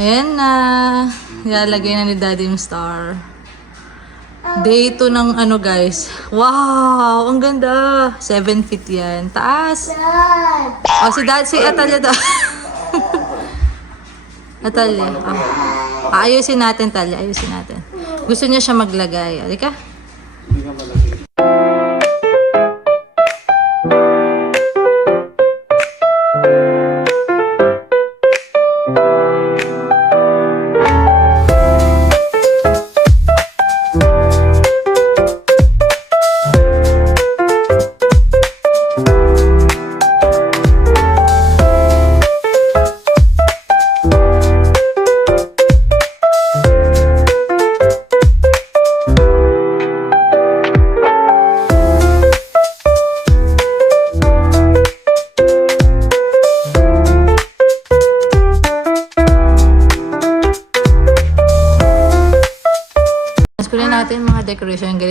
Ayan na. Ilalagay na ni Daddy yung star. Day 2 ng ano guys. Wow! Ang ganda! 7 feet yan. Taas! Oh, si Dad, si Atalia daw. Atalia. Oh. Ayusin natin, Talia. Ayusin natin. Gusto niya siya maglagay. Halika.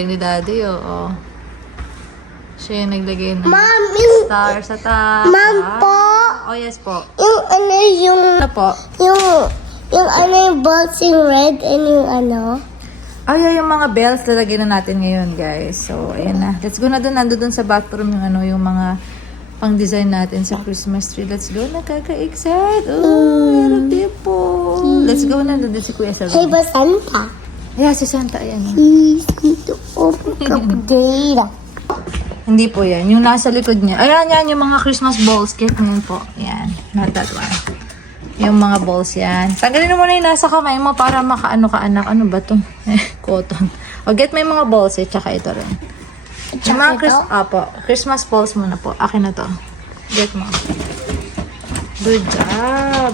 Ni Daddy, oo. Siya yung naglagay ng Mom, yung, star sa top. Ma'am po. Oh, yes po. yung ano yung, Ano po? yung, yung ano yung yung red and yung ano. Ay, ay, yung mga bells lalagyan na natin ngayon, guys. So, ayan na. Let's go na doon. Nando doon sa bathroom yung ano, yung mga pang-design natin sa Christmas tree. Let's go. Nakaka-excite. Oh, mm. Let's go na. Doon si Kuya sa Hey, ba Santa? Ayan, si Santa. Ayan. Dito up data. Hindi po yan. Yung nasa likod niya. Ayan, yan. Yung mga Christmas balls. Kit ngayon po. Ayan. Not that one. Yung mga balls yan. Tanggalin mo muna yung nasa kamay mo para makaano ka anak. Ano ba to? Cotton. O get may mga balls eh. Tsaka ito rin. Yung mga Chris Apo. Christmas balls muna po. Akin na to. Get mo. Good job.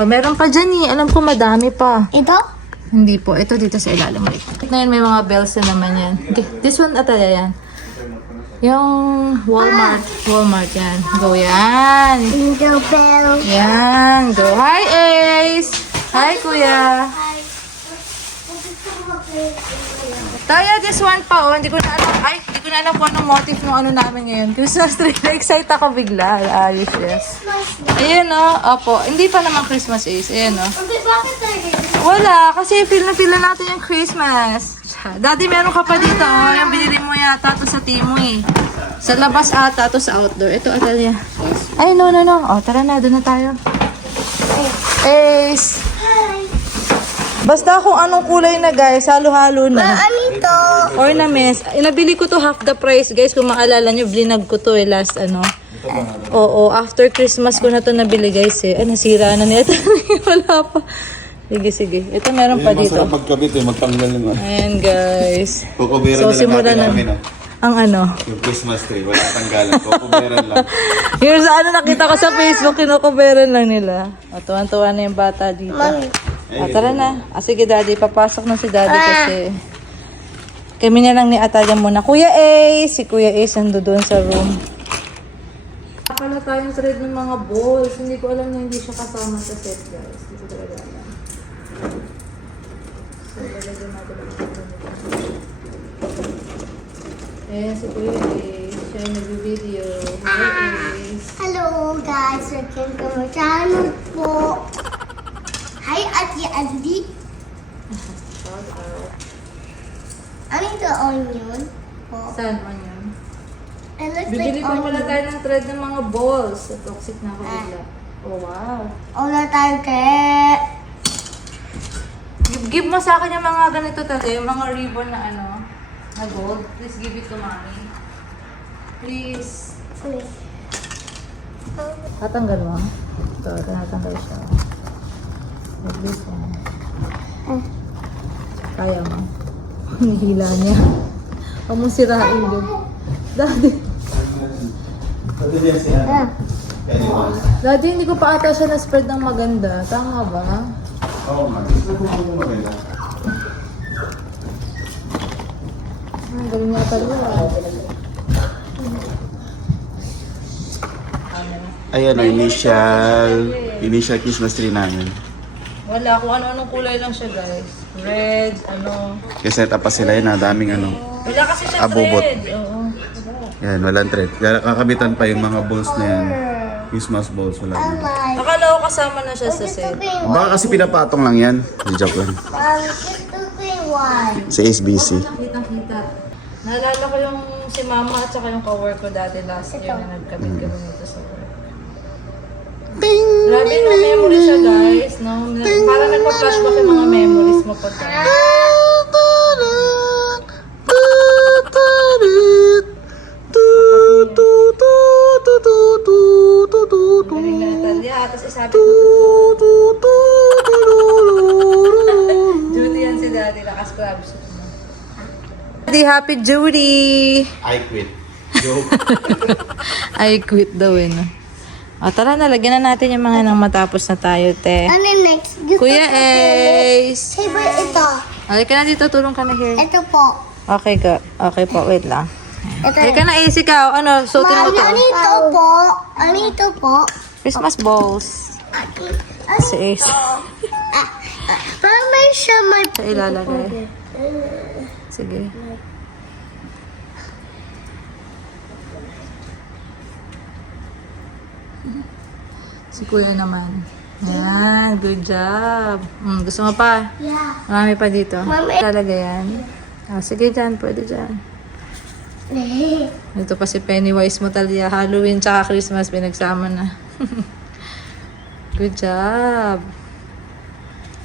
O, meron pa dyan eh. Alam ko madami pa. Ito? Hindi po. Ito dito sa ilalim. Yun, may mga bells na naman yan. Okay. This one, atala yan. Yung Walmart. Walmart yan. Go yan. Jingle bell. Yan. Go. Hi, Ace. Hi, Kuya. Tayo, this one pa, oh. Hindi ko na alam. Ay, hindi ko na alam kung anong motif ng ano namin ngayon. Christmas tree. Na-excite ako bigla. Ayos, yes. Ayan, oh. Opo. Hindi pa naman Christmas, Ace. Ayan, oh. Okay, bakit? Wala, kasi feel na feel na natin yung Christmas. Daddy, meron ka pa dito, oh. Yung binili mo yata to sa Timo, eh. Sa labas ata, to sa outdoor. Ito, Atalia. Ay, no, no, no. Oh, tara na, doon na tayo. Ace. Basta kung anong kulay na, guys, halo-halo na. Ano ito? Ornaments. Inabili ko to half the price, guys. Kung maalala nyo, blinag ko to eh, last ano. Oo, after Christmas ko na to nabili, guys eh. Ay, nasira na nito. Wala pa. Sige, sige. Ito meron pa dito. Masarap magkabit eh, magtanggal yung ano. Ayan, guys. Kukubiran So, na lang simulan natin na. namin. Oh. Ang ano. Yung Christmas tree, wala tanggalan. Kukubiran lang. Yung sa ano nakita ko sa Facebook, kinukuberan lang nila. O, tuwan-tuwa na yung bata dito. Mami. Ah, tara na. Ah, sige, daddy. Papasok na si daddy kasi kami na lang ni Atalia muna. Kuya Ace! Si Kuya Ace nando doon sa room. Pala tayong thread ng mga balls. Hindi ko alam na hindi siya kasama sa set, guys. Hindi ko talaga alam. So, lalagyan natin ang. Ayan si Kuya Ace. Siya yung nag-video. Ace. Hello guys, welcome to my channel po. Hi Ate Andy. Shout out. Ano ito onion? Po. Saan yun? It looks Bibili like pa pala onion. tayo ng thread ng mga balls. Toxic na ako bigla. Oh, wow. Wala tayo kaya. Give, give mo sa akin yung mga ganito talaga, yung mga ribbon na ano, na gold. Please give it to mommy. Please. Tatanggal mo? Ito, tinatanggal siya. Like this one. Kaya mo. Hinihila niya. Huwag mong sirain din. Daddy. Ah. Daddy, hindi ko pa ata siya na-spread ng maganda. Tama ba? Oo nga. Gusto ko kung maganda. Ang galing niya talaga. Ayan o, initial, initial Christmas tree namin. Wala, kung ano-anong kulay lang siya, guys. Red, ano. Kasi set up pa sila yun, ah, daming ano. Wala kasi siya Abubot. thread. Oo. Yan, walang thread. Kaya kakabitan pa yung mga balls na yan. Christmas balls, wala na. Akala ko kasama na siya sa set. Baka kasi pinapatong lang yan. Di joke lang. Sa SBC. Kitang-kita. Naalala ko yung si mama at saka yung cowork ko dati last year na nagkabit kami nito sa work. Grabe na memory siya guys. No? Parang nagpa-flashback yung mga memories mo Natalia. Tapos isabi ko, Judy yan si daddy. Naka-scrub siya. Daddy, happy Judy! I quit. Joke. I quit daw eh, no? O, tara na, lagyan na natin yung mga nang matapos na tayo, te. Ano next? Gusto Kuya ko- Ace! Hey, but ito. Halika na dito, tulong ka na here. Ito po. Okay ka. Okay po, wait lang. Ito. Halika na, Ace, ikaw. Ano, suotin mo to. ano ito po? Ano ito po? Christmas balls. Ano Si Ace. Parang may siya may... Sa ilalagay. Sige. Si kuya naman. Yan, good job. Mm, gusto mo pa? Yeah. Marami pa dito. Mami. Lalagay yan. Ah, sige dyan, pwede dyan. Ito pa si Pennywise mo talya. Halloween tsaka Christmas pinagsama na. good job.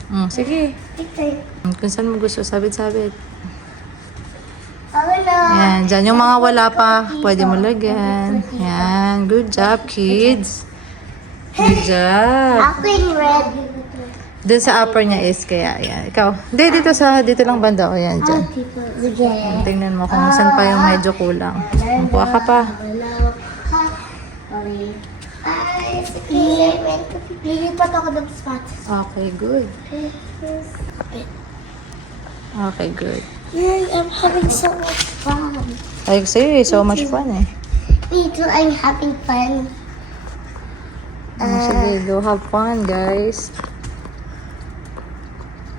Mm, sige. Ito. Mm, Kung saan mo gusto, sabit-sabit. Yan, dyan yung mga wala pa, pwede mo lagyan. Yan, good job, kids. Good job. Ako yung red. Dun sa upper niya is kaya, yan. Ikaw, hindi, dito sa, dito lang banda, o yan, dyan. Sige. Tingnan mo kung saan pa yung medyo kulang. Kuha ka pa. Lilipat ako ng spots. Okay, good. Okay, good. Yay, I'm having so much fun. Like, sa'yo, eh, so much fun eh. Me too, I'm having fun. Mm, Sige, go have fun, guys.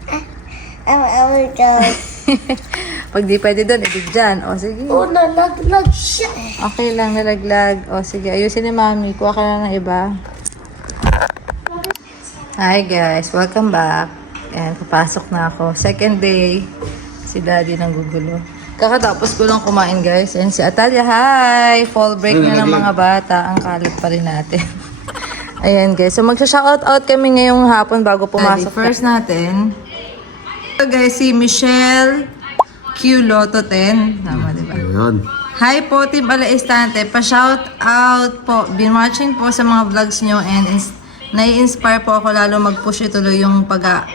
I'm I'm just. Pag di pwede doon, edi dyan. O, sige. Oh, nalaglag siya eh. Okay lang, nalaglag. O, sige, ayusin ni Mami. Kuha ka na ng iba. Hi guys, welcome back. Ayan, papasok na ako. Second day, si Daddy nang gugulo. Kakatapos ko lang kumain guys. Ayan si Atalia, hi! Fall break na ng mga bata. Ang kalat pa rin natin. Ayan guys, so magsha-shoutout out kami ngayong hapon bago pumasok. First natin, ito guys, si Michelle Q Lotto 10. Tama, di ba? Ayun. Hi po, Team Alaistante. Pa-shout out po. Been watching po sa mga vlogs nyo and ins- nai-inspire po ako lalo mag-push ituloy yung pag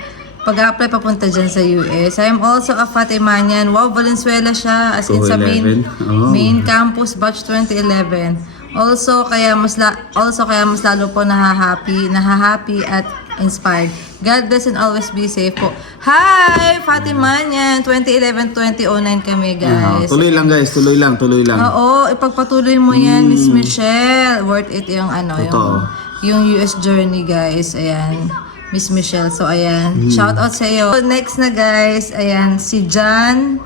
pag-apply papunta dyan sa US. I am also a Fatimanian. Wow, Valenzuela siya. As in sa main, 211. Oh. main campus, batch 2011. Also, kaya mas la- also kaya mas lalo po nahahappy, nahahappy at inspired. God bless and always be safe po. Hi! Fatimanian! 2011-2009 kami, guys. tuloy lang guys, tuloy lang, tuloy lang. Oo, ipagpatuloy mo yan, Miss Michelle. Worth it yung ano. Totoo. yung, yung US journey, guys. Ayan. Miss Michelle. So, ayan. Hmm. Shout out sa iyo. So, next na, guys. Ayan, si John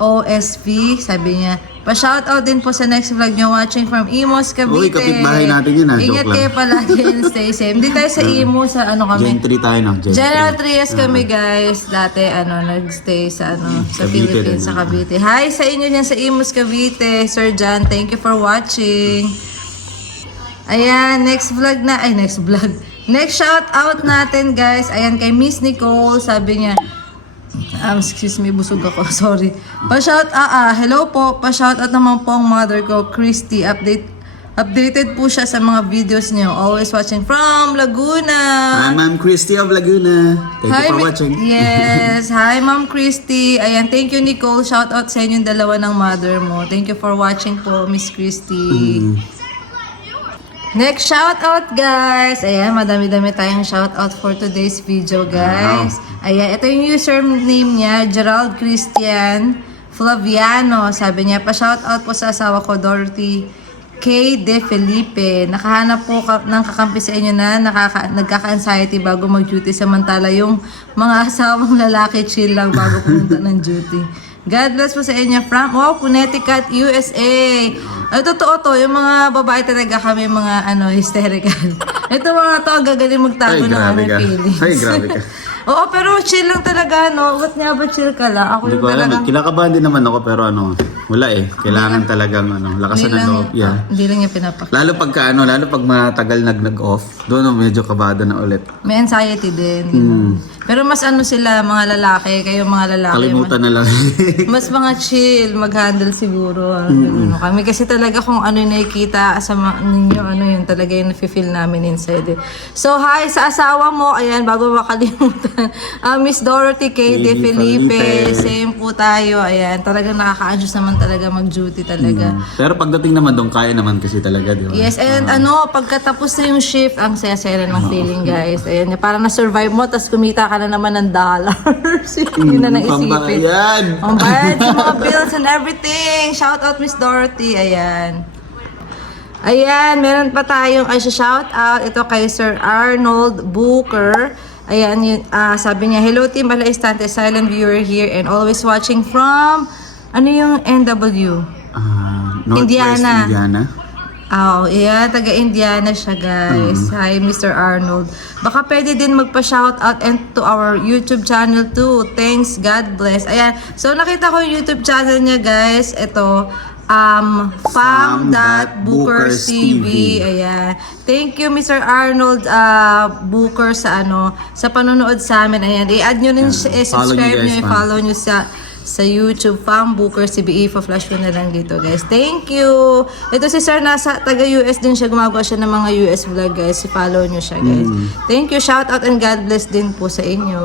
OSV. Sabi niya, pa-shout out din po sa next vlog nyo watching from Imos, Cavite. Uy, kapitbahay natin yun, ah. Joke Ingat kayo palagi and stay safe. Hindi tayo sa Imo, sa ano kami. Gen 3 tayo na. Gen 3. General Trias kami guys. Dati ano, nagstay sa ano, sa Cavite Philippines, din, sa ah. Cavite. Hi sa inyo dyan sa Imus Cavite. Sir John, thank you for watching. Ayan, next vlog na. Ay, next vlog. Next shout out natin guys. Ayan kay Miss Nicole. Sabi niya, Um, excuse me, busog ako. Sorry. Pa-shout ah, ah, hello po. Pa-shout out naman po ang mother ko, Christy. Update updated po siya sa mga videos niyo. Always watching from Laguna. Hi, Ma'am Christy of Laguna. Thank you for watching. Yes. Hi, Ma'am Christy. Ayan, thank you, Nicole. Shout out sa inyong dalawa ng mother mo. Thank you for watching po, Miss Christy. Mm. Next shout out, guys. Ayan, madami-dami tayong shout out for today's video, guys. Ayan, ito yung username niya, Gerald Christian Flaviano. Sabi niya, pa-shout out po sa asawa ko, Dorothy K. De Felipe. Nakahanap po ka, ng kakampi sa inyo na nakaka, nagkaka-anxiety bago mag-duty. Samantala yung mga asawang lalaki chill lang bago pumunta ng duty. God bless po sa inyo from wow, Connecticut, USA. Ay, totoo to. Yung mga babae talaga kami, mga ano, hysterical. Ito mga to, ang gagaling magtago Ay, ng grabe ano, ka. feelings. Ay, grabe ka. Oo, pero chill lang talaga, no? Ba't nga ba chill ka lang? Ako Hindi yung ko alam. talagang... eh. Kinakabahan din naman ako pero ano, wala eh. Kailangan talagang ano, lakasan ng loob. Yeah. Hindi lang yung pinapakita. Lalo pagka ano, lalo pag matagal nag nag-off, doon ako medyo kabado na ulit. May anxiety din. Hmm. Pero mas ano sila, mga lalaki, kayo mga lalaki. Kalimutan na lang. Mas mga chill, mag-handle siguro. Ano, kami kasi talaga kung ano yung nakikita sa ninyo, ano yun talaga yung nafe-feel namin inside. Eh. So, hi sa asawa mo. Ayan, bago makalimutan. Ah, Miss Dorothy K. De Felipe. Felipe. Same po tayo. Ayan, talagang nakaka-anxious naman talaga mag-duty talaga. pero pagdating naman doon, kaya naman kasi talaga, di ba? Yes, and ano, pagkatapos na yung shift, ang saya-saya ng feeling, guys. Ayan, parang na-survive mo, tapos kumita ka na naman ng dollars. Yun na nang isipin. Pambayan! Ang bayad sa mga bills and everything. Shout out Miss Dorothy. Ayan. Ayan, meron pa tayong ay shout out ito kay Sir Arnold Booker. Ayan, yun, ah, sabi niya, Hello team Bala Estante, silent viewer here and always watching from, ano yung NW? Ah, Northwest Indiana. Indiana. Oh, yeah, taga Indiana siya, guys. Hi, Mr. Arnold. Baka pwede din magpa-shoutout and to our YouTube channel too. Thanks, God bless. Ayan. So, nakita ko yung YouTube channel niya, guys. Ito, um, fam.bookers TV. Ayan. Thank you, Mr. Arnold uh, Booker sa ano, sa panonood sa amin. Ayan. I-add nyo rin, eh, Follow nyo, i-follow nyo sa sa YouTube, Fam Booker CBE, pa-flash ko na lang dito, guys. Thank you! Ito si Sir, nasa taga-US din siya, gumagawa siya ng mga US vlog, guys. I-follow nyo siya, guys. Thank you, shout out and God bless din po sa inyo.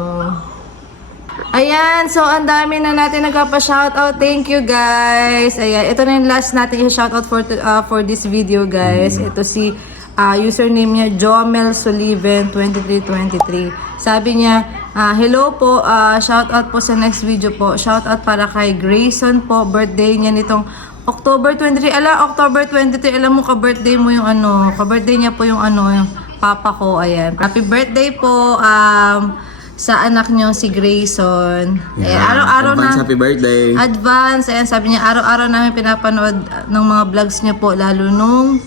Ayan, so ang dami na natin nagpapa-shoutout. Thank you, guys. Ayan, ito na yung last natin i-shoutout for, uh, for this video, guys. Ito si uh, username niya, Jomel Sullivan 2323. Sabi niya, ah, hello po, uh, shoutout po sa next video po. Shoutout para kay Grayson po, birthday niya nitong October 23. Ala, October 23, alam mo ka-birthday mo yung ano, ka-birthday niya po yung ano, yung papa ko. Ayan. Happy birthday po. Um, sa anak niyo si Grayson. Ayan, Yeah. araw-araw na happy birthday. advance. Ayan, sabi niya, araw-araw namin pinapanood uh, ng mga vlogs niya po, lalo nung,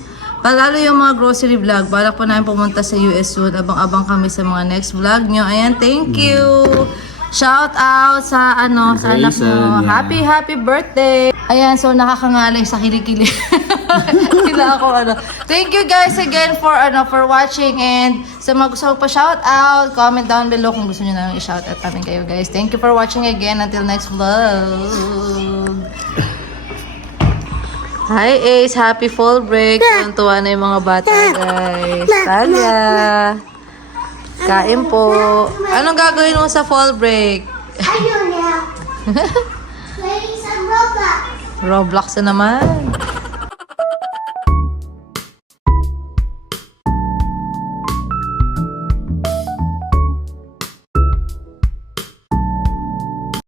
lalo yung mga grocery vlog. Balak po namin pumunta sa US soon. Abang-abang kami sa mga next vlog niyo. Ayan, thank you! Shout out sa ano, sa anak yeah. Happy, happy birthday! Ayan, so nakakangalay sa kilikili. Kila ako ano. Thank you guys again for ano for watching and sa mga gusto pa shout out, comment down below kung gusto niyo na i-shout out namin kayo guys. Thank you for watching again until next vlog. Hi Ace, happy fall break. Tuwan na yung mga bata guys. Talia. Kain po. Anong gagawin mo sa fall break? Ayun na. Playing some Roblox. Roblox na naman.